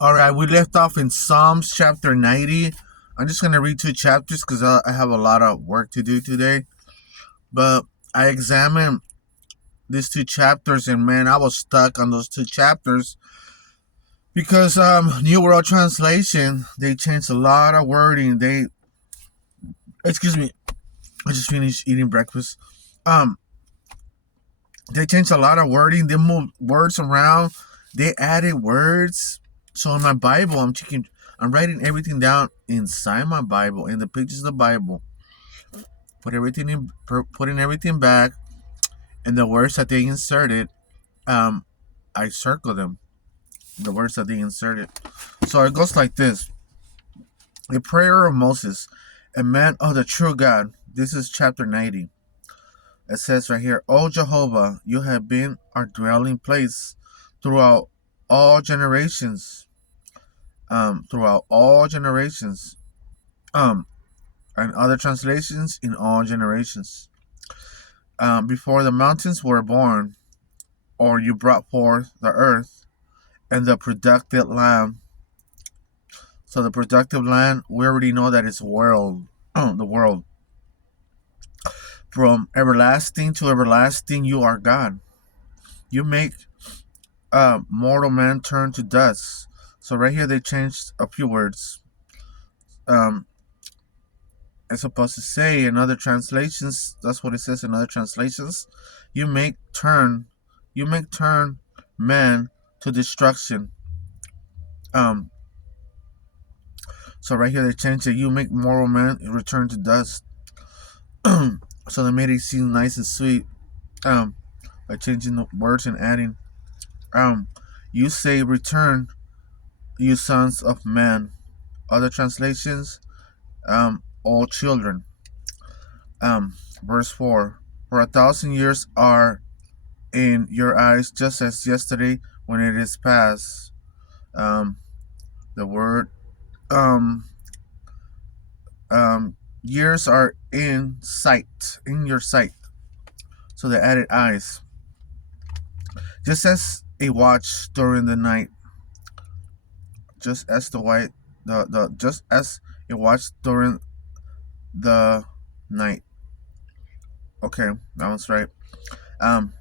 All right, we left off in Psalms chapter 90. I'm just going to read two chapters because I have a lot of work to do today. But I examined these two chapters, and man, I was stuck on those two chapters because New World Translation, they changed a lot of wording. Excuse me, I just finished eating breakfast. Um, they changed a lot of wording. They moved words around. They added words. So in my Bible, I'm writing everything down inside my Bible in the pages of the Bible. Putting everything back, and the words that they inserted, um, I circle them. The words that they inserted. So it goes like this: the prayer of Moses, a man of the true God. This is chapter 90. It says right here, O Jehovah, you have been our dwelling place throughout all generations. Throughout all generations. Um, and other translations in all generations. Before the mountains were born, or you brought forth the earth and the productive land. So the productive land, we already know that it's world, the world. From everlasting to everlasting, you are God. You make mortal man turn to dust. So right here they changed a few words. Um, it's supposed to say in other translations. That's what it says in other translations. You make turn, you make turn man to destruction. Um, so right here they changed it. You make mortal man return to dust. So they made it seem nice and sweet. Um, by changing the words and adding. Um, you say return, you sons of man. Other translations, all children. Verse 4. For 1,000 years are in your eyes just as yesterday when it is past. Um, the word um, years are in sight, in your sight. So they added eyes. Just as a watch during the night, just as the just as a watch during the night. Okay, that one's right. Um,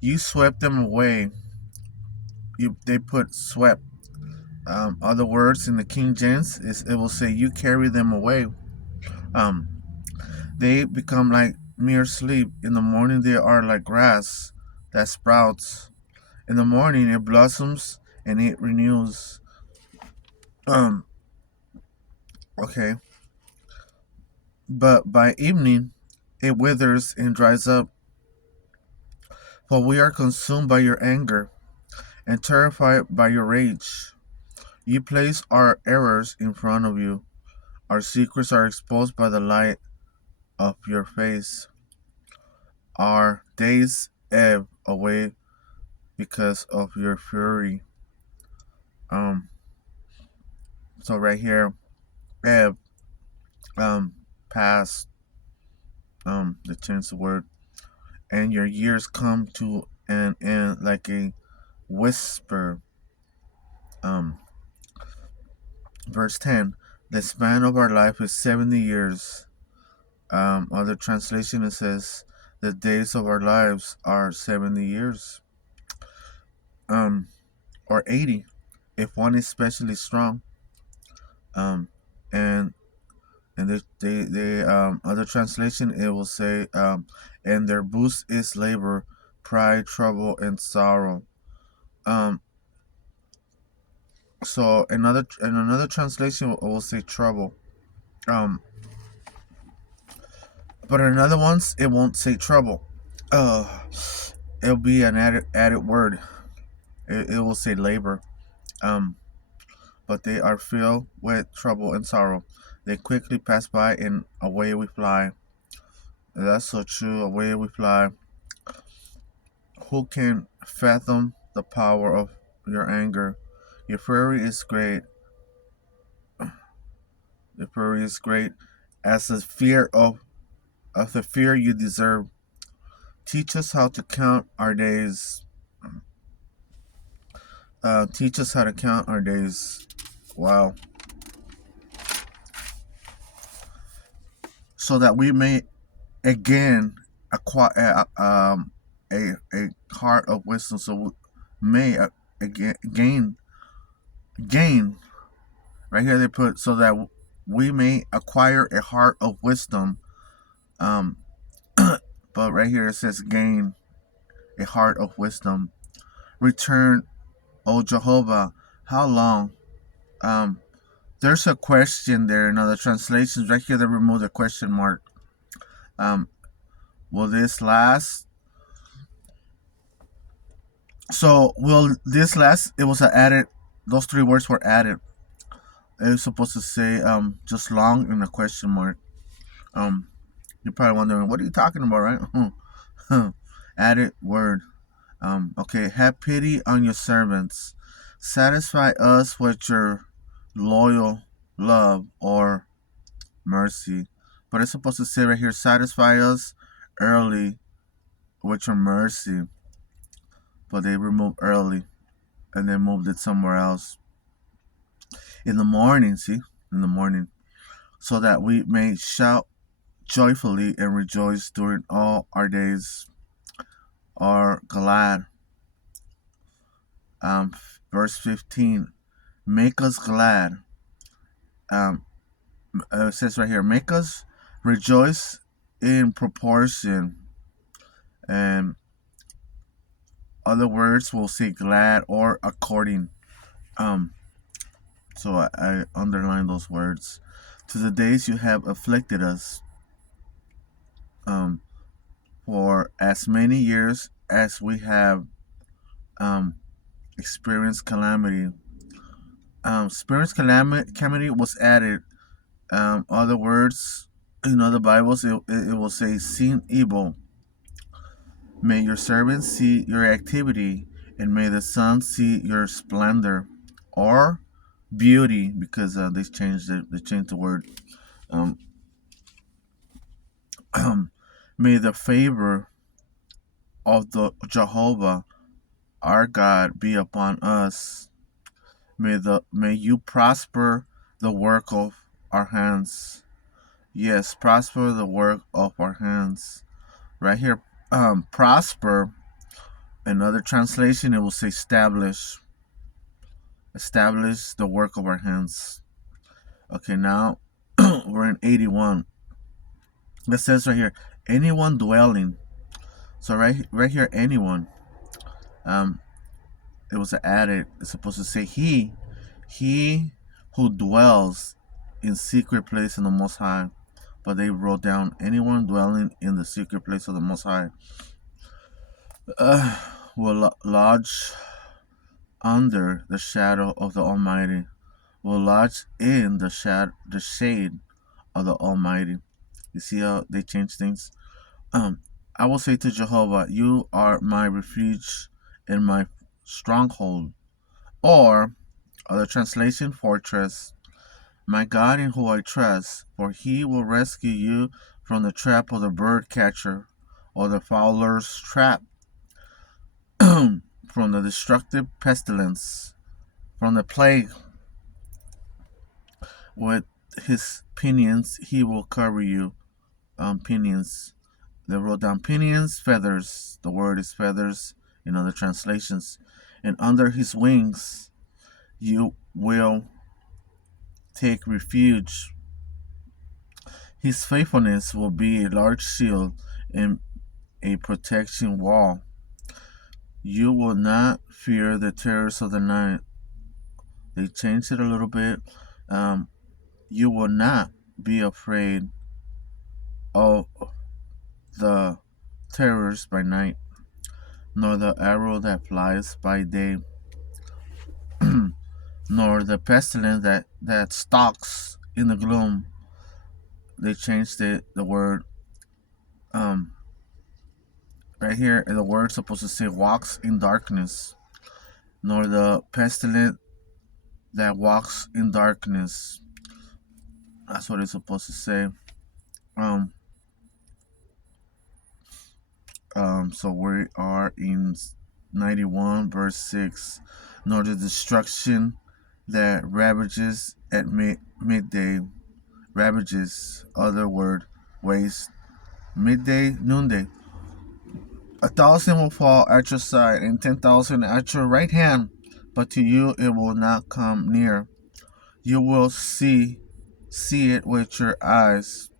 you swept them away. They put swept. Other words in the King James is it will say you carry them away. Um, they become like mere sleep. In the morning they are like grass that sprouts. In the morning it blossoms and it renews. Um, okay, but by evening it withers and dries up. For we are consumed by your anger and terrified by your rage. You place our errors in front of you. Our secrets are exposed by the light of your face. Our days ebb away because of your fury. Um, so right here, ebb, past, the tense word, and your years come to an end like a whisper. Um, verse 10, the span of our life is 70 years. Other translation it says the days of our lives are 70 years, um, or 80 if one is especially strong. Um, and they other translation it will say and their boost is labor, pride, trouble, and sorrow. Um, so another translation will say trouble. Um, but in another ones it won't say trouble. Uh, it'll be an added word. It will say labor. Um, but they are filled with trouble and sorrow. They quickly pass by and away we fly. That's so true. Away we fly. Who can fathom the power of your anger? Your fury is great. Your fury is great as the fear of the fear you deserve. Teach us how to count our days Teach us how to count our days. Wow. So that we may again acquire a heart of wisdom. So we may again gain. Right here they put so that we may acquire a heart of wisdom. Um, but right here it says gain a heart of wisdom. Return, O Jehovah, how long? Um, there's a question there in other translations. Right here they remove the question mark. Um, will this last? So will this last? It was added. Those three words were added. It was supposed to say just long in a question mark. You're probably wondering what are you talking about, right? Added word. Okay, have pity on your servants. Satisfy us with your loyal love or mercy. But it's supposed to say right here, satisfy us early with your mercy. But they removed early and they moved it somewhere else. In the morning, see? In the morning. So that we may shout joyfully and rejoice during all our days are glad. Um, Verse 15, make us glad. Um, it says right here, make us rejoice in proportion. And other words will say glad or according. Um, so I underline those words. To the days you have afflicted us, for as many years as we have um, experienced calamity. Experienced calamity was added. Other words in other Bibles, it will say seen evil. May your servants see your activity, and may the sun see your splendor, or beauty, because they changed the word. Um, may the favor of the Jehovah our God be upon us. May you prosper the work of our hands. Yes, prosper the work of our hands. Right here, prosper. Another translation, it will say establish. Establish the work of our hands. Okay, now we're in 81. It says right here, anyone dwelling. So right here, anyone. Um, it was added. It's supposed to say he who dwells in secret place in the Most High. But they wrote down anyone dwelling in the secret place of the Most High will lodge under the shadow of the Almighty. Will lodge in the shade of the Almighty. You see how they change things? I will say to Jehovah, you are my refuge and my stronghold. Or, other translation, fortress. My God in whom I trust, for he will rescue you from the trap of the bird catcher or the fowler's trap, from the destructive pestilence, from the plague. With his pinions he will cover you. Pinions. They wrote down pinions, feathers. The word is feathers in other translations. And under his wings you will take refuge. His faithfulness will be a large shield and a protection wall. You will not fear the terrors of the night. They changed it a little bit. You will not be afraid of the terrors by night, nor the arrow that flies by day, nor the pestilence that stalks in the gloom. They changed the word. Um, right here, the word's supposed to say walks in darkness, nor the pestilence that walks in darkness. That's what it's supposed to say. So we are in 91 verse 6, nor the destruction that ravages at midday, ravages, other word, waste, midday, noonday. 1,000 will fall at your side and 10,000 at your right hand, but to you it will not come near. You will see it with your eyes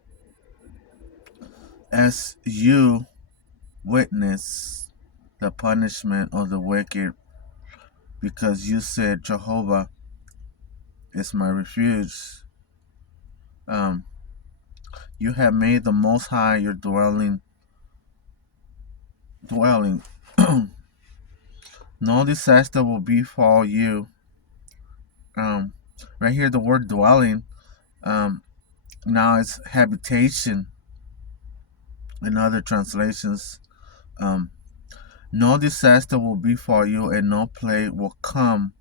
as you witness the punishment of the wicked, because you said, Jehovah is my refuge. You have made the Most High your dwelling. No disaster will befall you. Right here, the word dwelling, now it's habitation. In other translations, no disaster will befall you, and no plague will come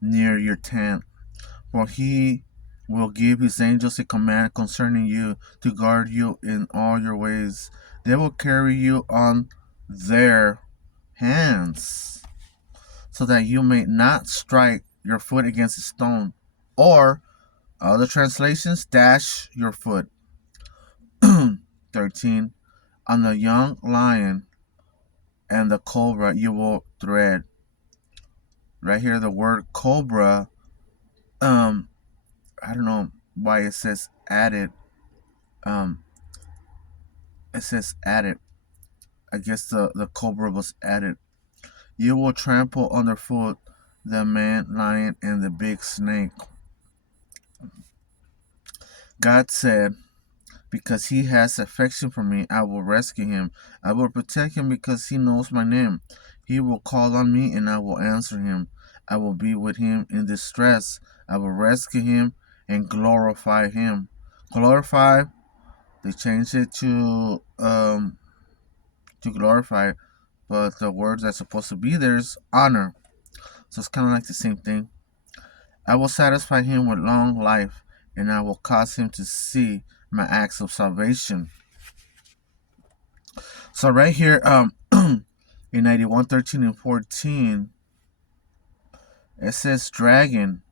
near your tent. For he will give his angels a command concerning you to guard you in all your ways. They will carry you on their hands, so that you may not strike your foot against a stone. Or, other translations, dash your foot. 13. On the young lion and the cobra you will tread. Right here, the word cobra, I don't know why it says added. It says added. I guess the cobra was added. You will trample underfoot the man lion and the big snake. God said, because he has affection for me, I will rescue him. I will protect him because he knows my name. He will call on me and I will answer him. I will be with him in distress. I will rescue him and glorify him. Glorify, they changed it to glorify, but the word that's supposed to be there is honor. So it's kind of like the same thing. I will satisfy him with long life, and I will cause him to see my acts of salvation. So right here, in 91, 13, and 14, it says dragon,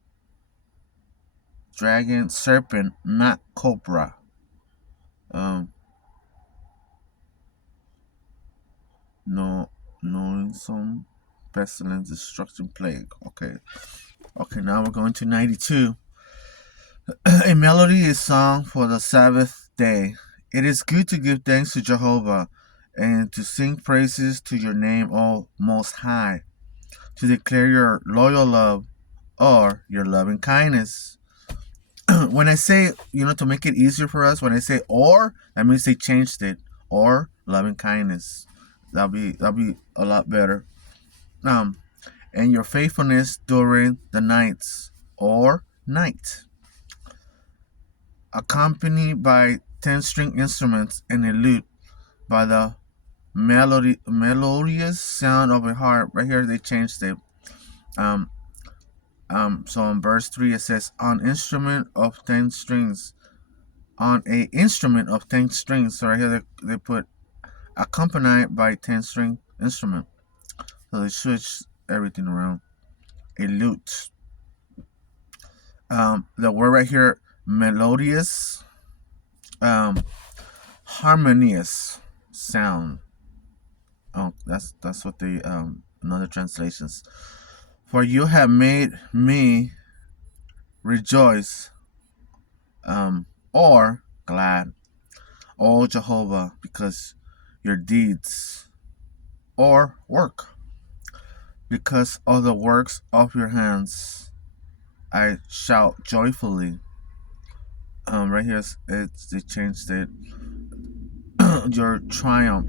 serpent, not cobra. No, knowing some pestilence, destruction, plague. Okay, now we're going to 92. A melody is sung for the Sabbath day. It is good to give thanks to Jehovah and to sing praises to your name, O Most High, to declare your loyal love or your loving kindness. When I say, to make it easier for us, when I say or, that means they changed it. Or loving kindness. That'll be a lot better. And your faithfulness during the nights or night, accompanied by 10-string instruments and a lute, by the melodious sound of a harp. Right here they changed it. So in verse 3 it says, on instrument of 10 strings. On a instrument of 10 strings. So right here they put accompanied by 10-string instrument. So they switched everything around. A lute. The word right here, melodious, harmonious sound. Oh, that's what they in other translations. For you have made me rejoice, or glad, O Jehovah, because your deeds, or work, because of the works of your hands, I shout joyfully. Right here they changed it. Your triumph.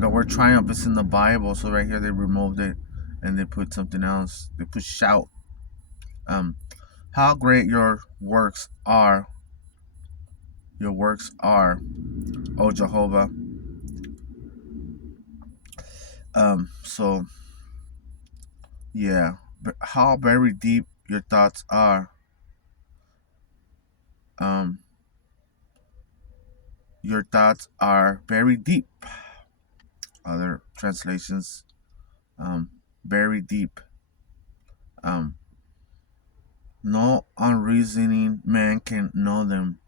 The word triumph is in the Bible, so right here they removed it and they put something else. They put shout. How great your works are. Your works are, O Jehovah. So yeah, but how very deep your thoughts are. your thoughts are very deep. Other translations, very deep. Um, no unreasoning man can know them.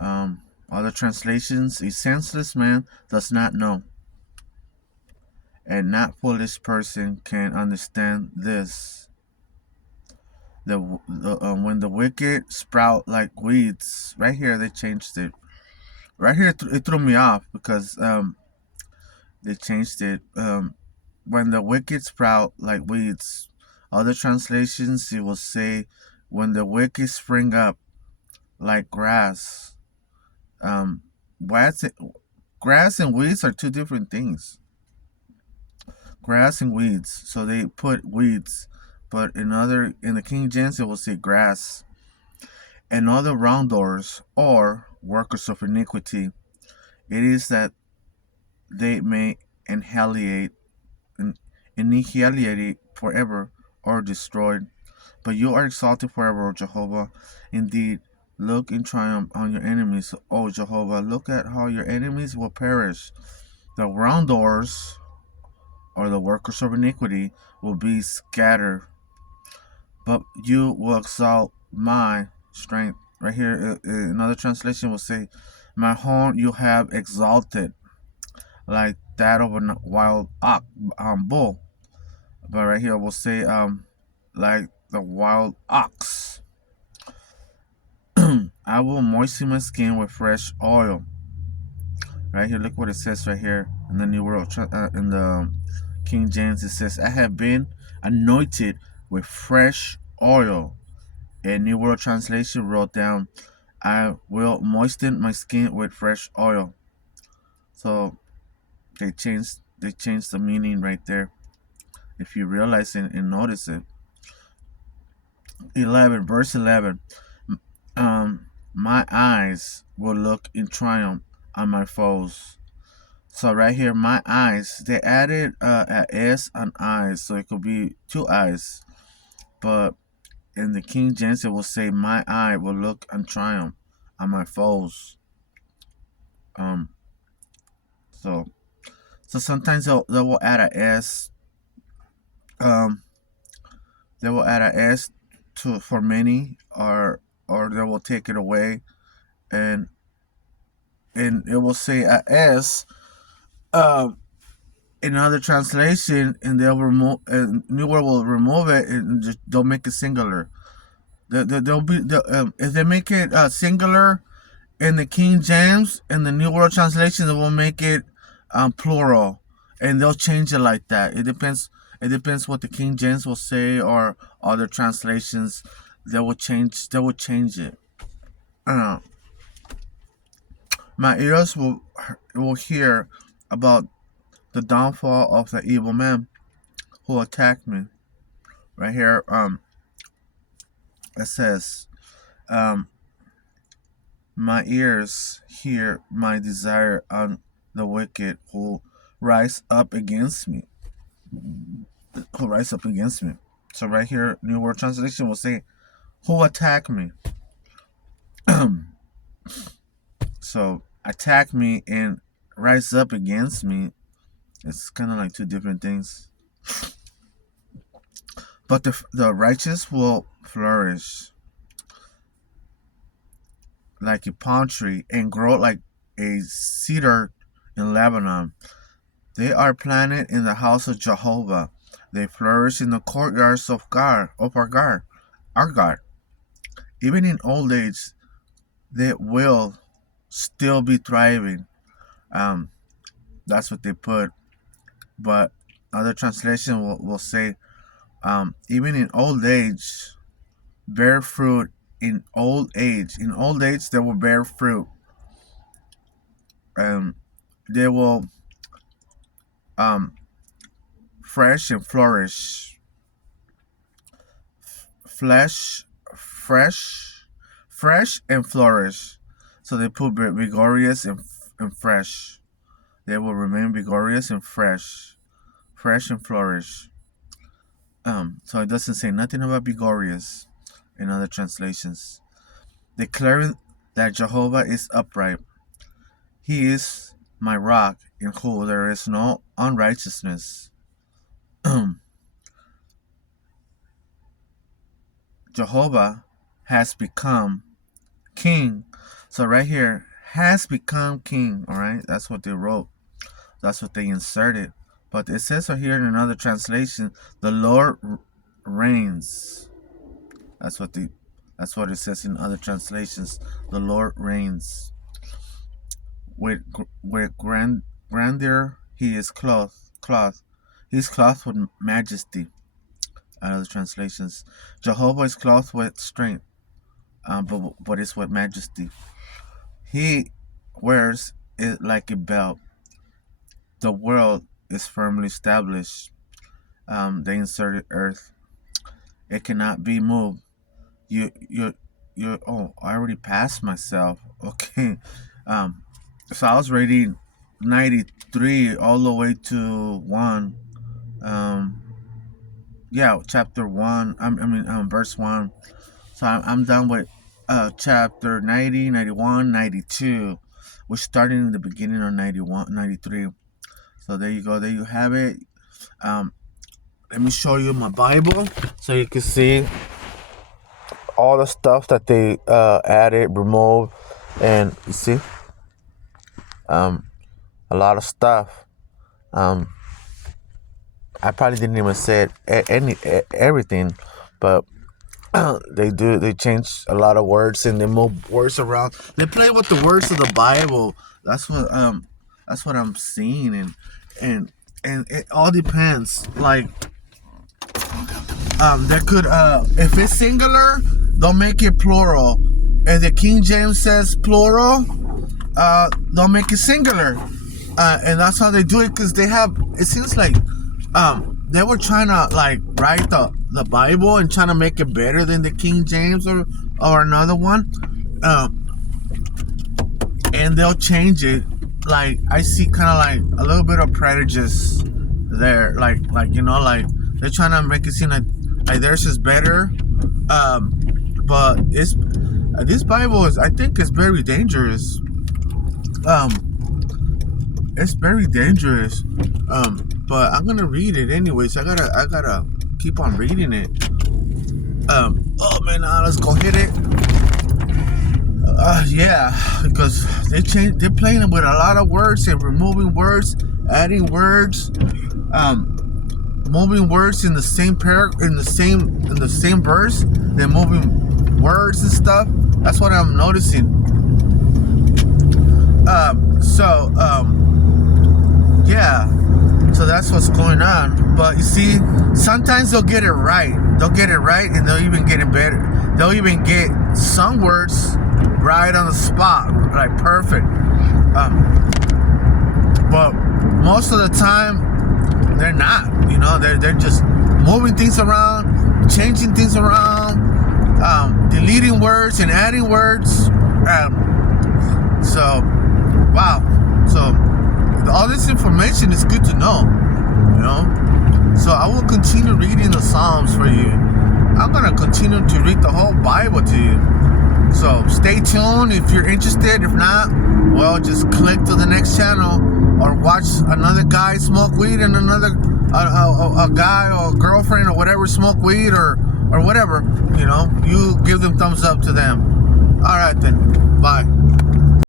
Other translations, a senseless man does not know, and not foolish person can understand this. When the wicked sprout like weeds, right here they changed it. Right here it threw me off because they changed it. When the wicked sprout like weeds. Other translations it will say when the wicked spring up like grass. Um, grass, grass and weeds are two different things. Grass and weeds. So they put weeds, but in the King James it will say grass. And other wrongdoers or workers of iniquity, it is that they may annihilate annihilate forever or destroyed. But you are exalted forever, O Jehovah. Indeed, look in triumph on your enemies, O Jehovah. Look at how your enemies will perish. The wrongdoers, or the workers of iniquity, will be scattered. But you will exalt my strength. Right here, another translation will say, my horn you have exalted, like that of a wild bull. But right here, we'll say, like the wild ox. I will moisten my skin with fresh oil. Right here, look what it says right here in the New World, in the King James. It says, "I have been anointed with fresh oil." And New World Translation wrote down, "I will moisten my skin with fresh oil." So they changed the meaning right there. If you realize and notice it. 11, verse 11. My eyes will look in triumph on my foes. So right here, my eyes, they added a S on eyes, so it could be two eyes. But in the King James, it will say, my eye will look in triumph on my foes. Um, so sometimes they will add a S. They will add a S to for many, or they will take it away, and it will say a S. In other translation, and they'll remove, and New World will remove it and just they'll make it singular. They'll be if they make it singular in the King James and the New World Translation, they will make it plural, and they'll change it like that. It depends. It depends what the King James will say, or other translations. They will change. They will change it. Uh, my ears will hear about the downfall of the evil man who attacked me. Right here, it says, my ears hear my desire on the wicked who rise up against me. Who rise up against me. So right here, New World Translation will say, who attack me. So attack me and rise up against me. It's kind of like two different things. But the righteous will flourish like a palm tree and grow like a cedar in Lebanon. They are planted in the house of Jehovah. They flourish in the courtyards of our God. Even in old age, they will still be thriving. That's what they put. But other translation will say, even in old age, bear fruit in old age. In old age, they will bear fruit. They will fresh and flourish. Fresh and flourish. So they put vigorous and fresh. They will remain vigorous and fresh and flourish. So it doesn't say nothing about vigorous in other translations. Declaring that Jehovah is upright. He is my rock, in whom there is no unrighteousness. Jehovah has become king. So right here, has become king. All right, that's what they wrote. That's what they inserted. But it says right here in another translation, the Lord reigns. That's what it says in other translations. The Lord reigns. With grandeur he is clothed. He is clothed with majesty. Other translations. Jehovah is clothed with strength, but it's with majesty. He wears it like a belt. The world is firmly established. They inserted earth. It cannot be moved. You. Oh, I already passed myself. Okay. So I was reading 93 all the way to 1. Chapter 1. Verse 1. So I'm done with chapter 90, 91, 92. We're starting in the beginning of 91, 93. So there you go. There you have it. Let me show you my Bible so you can see all the stuff that they added, removed, and you see a lot of stuff. I probably didn't even say everything, but they change a lot of words and they move words around. They play with the words of the Bible. That's what I'm seeing, and it all depends. Like they could if it's singular, they'll make it plural. If the King James says plural, they'll make it singular, and that's how they do it, because they have. It seems like they were trying to like write the Bible and trying to make it better than the King James or another one, and they'll change it. Like I see kind of like a little bit of prejudice there, like they're trying to make it seem like theirs is better, but this Bible is, I think, it's very dangerous. It's very dangerous. But I'm gonna read it anyways. I gotta keep on reading it. Oh man, let's go hit it. Yeah, because they're playing with a lot of words and removing words, adding words, moving words in the same in the same verse. They're moving words and stuff. That's what I'm noticing. Yeah. So that's what's going on. But you see, sometimes they'll get it right. They'll get it right, and they'll even get it better. They'll even get some words right on the spot, like perfect. But most of the time, they're not. You know, they're just moving things around, changing things around, deleting words and adding words. So, wow. So all this information is good to know, you know. So I will continue reading the Psalms for you. I'm gonna continue to read the whole Bible to you. So stay tuned if you're interested. If not, well, just click to the next channel or watch another guy smoke weed and another a guy or a girlfriend or whatever smoke weed or whatever. You know, you give them thumbs up to them. All right then, bye.